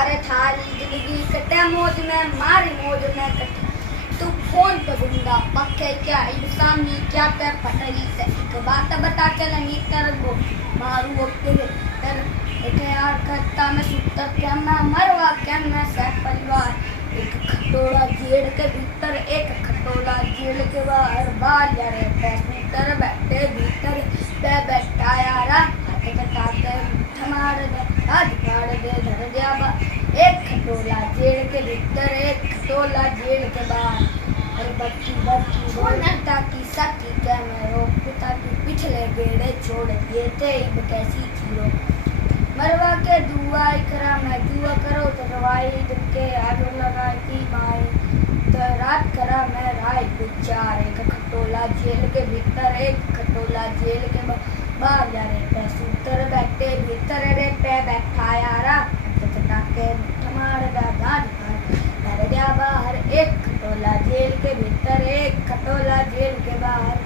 अरे थारी जिंदगी कटे मौज में मारी मौज में कटे तू फोन पे गुंगा पक्के क्या सामने क्या ते पटरी से एक बात बता के नहीं तेरे को मारू ओके तेरे एक यार करता मैं सुतर क्या मैं मरवा क्या मैं सह परिवार एक खटोला जेड़ के भीतर एक खटोला जेड़ के बाहर बाहर यार पैसे तेरे बैठे भीतर पे बैठा यारा हाथ कटाते थमाड़ दे हाथ फाड़ दे धर दिया बा एक खटोला जेड़ के भीतर एक खटोला जेड़ के बाहर और बच्ची बच्ची बोलता की सकी क्या मैं रो पिता की पिछले बेड़े छोड़ दिए थे इब कैसी थी रो मरवा के दुआ करा मैं दुआ करो तो रवाई दिन के आगो लगाई थी माई तो रात करा मैं राय गुजार एक खटोला जेल के भीतर एक खटोला जेल के बाहर जा रहे पे सूतर बैठे भीतर रे पे बैठा यारा के ठमार दा दाद घर दिया बाहर एक खटोला जेल के भीतर एक खटोला जेल के बाहर